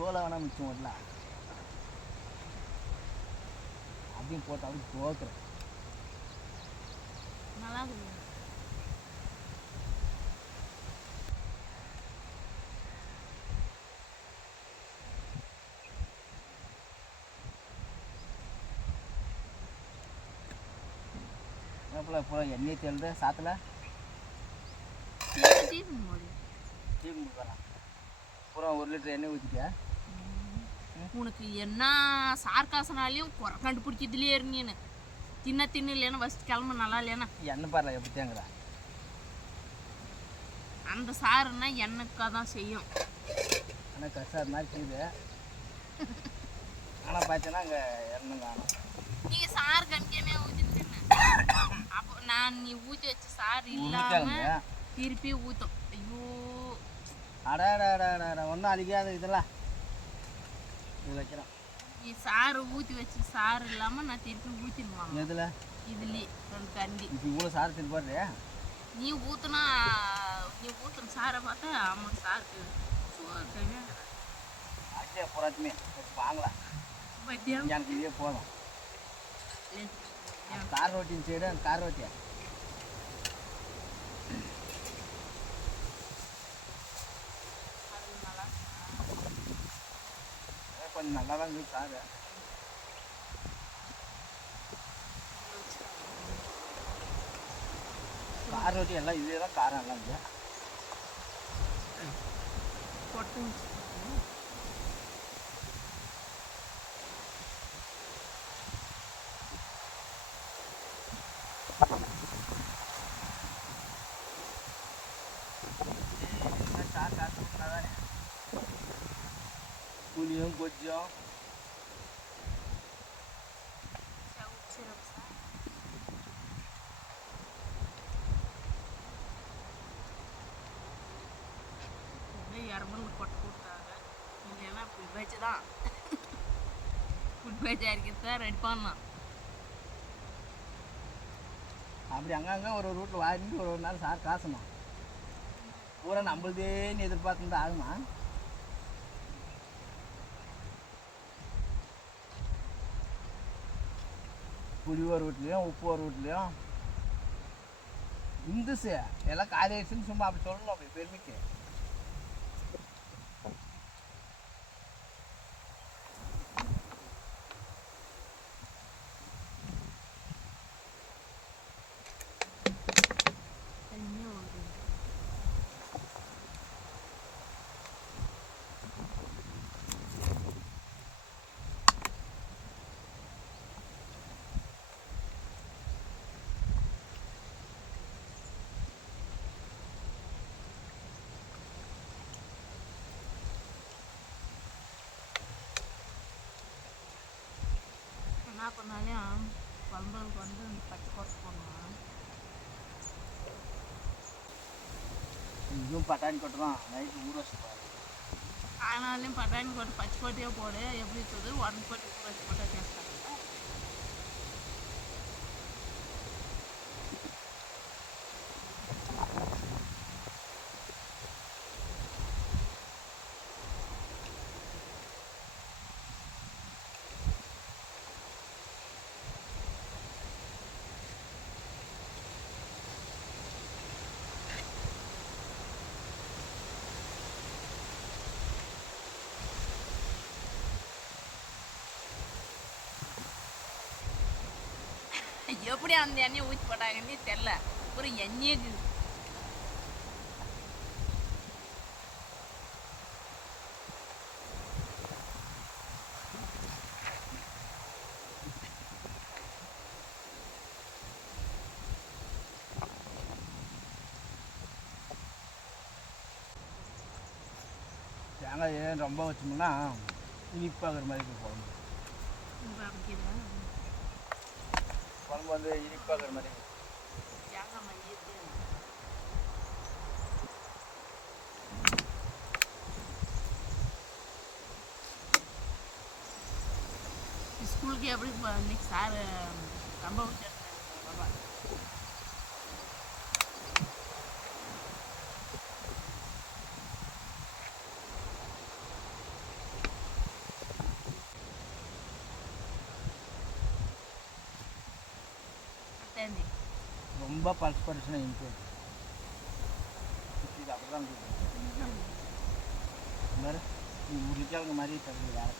தோலை வேணால் மிச்சம் ஓட்டலாம் அதையும் போட்டு அப்படி போக்குறேன் நல்லா இருக்குது இப்போ எண்ணெய் தேர்ந்து சாத்தில் பூரா 1 லிட்டர் எண்ணெய் ஊற்றிட்டியா உனக்கு என்ன சார்காசனாலையும் குறை கண்டுபிடிக்கிறதுலேயே இருங்கன்னு தின்னு இல்லைன்னா ஃபஸ்ட் கிளம்ப நல்லா இல்லையானா எண்ணெய் பாருல எப்படி தேங்குதா அந்த சாருன்னா எண்ணெய்க்காக தான் செய்யும் ஆனால் கசார் மாதிரி செய்யுது ஆனால் பார்த்தீங்கன்னா அங்கே எண்ணெய் காணும் நீங்கள் சாறு கண்டிப்பாக ஊற்றிட்டு அப்போ நீ ஊற்றி வச்ச சாறு இல்லாமல் திருப்பி ஊற்றும் ஐயோ அட ஒன்றும் அழிக்காது இதெல்லாம் இது வைக்கிறேன் நீ சாறு ஊற்றி வச்ச சாறு இல்லாமல் நான் திருப்பி ஊற்றிடுவாங்க எதில் இதுலேயே 2 கண்டி இப்போ இவ்வளோ சாறு திருப்பி போடுறியா நீ ஊற்றுனா நீ ஊற்றுன சாரை பார்த்தா ஆமாம் சாருக்கு அச்சே புறாச்சுமே வாங்கலாம் எனக்கு இதே போதும் கார் ரோட்டின் சைடு கார் ரோட்டியா கொஞ்சம் நல்லா தான் இருக்குது சாரு கார் ரோட்டி எல்லாம் இதே தான் காரம் எல்லாம் இல்லையா புளியும் கொஞ்சம் இரமலுக்கு கொட்டை கொடுத்தாங்க இல்லைன்னா புல் பேச்சு தான் புல் பேச்சு அரிக்கிறத ரெடி பண்ணலாம் அப்படி அங்கங்கே ஒரு ரூட்டில் வாங்கிட்டு ஒரு நாள் சார் காசணும் பூரா நம்மளுதேன்னு எதிர்பார்த்துருந்தா ஆகுமா புளி ஒரு வீட்லேயும் உப்பு ஒரு வீட்லேயும் இந்துசு எல்லாம் காலி ஆயிடுச்சுன்னு சும்மா அப்படி சொல்லணும் அப்படி பெருமைக்கு என்ன பண்ணாலும் குழம்புக்கு வந்து பச்சை கொட்டை போடணும் இதுவும் பட்டாணி கொட்டுறோம் நைட்டு ஊற வச்சுப்பாரு ஆனாலும் பட்டாணி கொட்டை பச்சை கொட்டையே போடு எப்படி இருக்குது 1 கொட்டை பச்சை கொட்டை చేస్తాను எப்படி அந்த எண்ணெயை ஊற்றி போட்டாங்கன்னே தெரில ஒரு எண்ணெயே தேங்காய் ரொம்ப வச்சோம்னா இனிப்பாகிற மாதிரி குழம்பு குழம்பு வந்து இனிப்பாகிற மாதிரி ஸ்கூலுக்கு எப்படி இன்னைக்கு சார் ரொம்ப பாபா ఏంది ரொம்ப பல்ஸ் படுச்சுன்னா இனிப்பு இது அப்படி தான் இருக்குது மாதிரி உருளைக்கிழங்கு மாதிரி தருது வேறு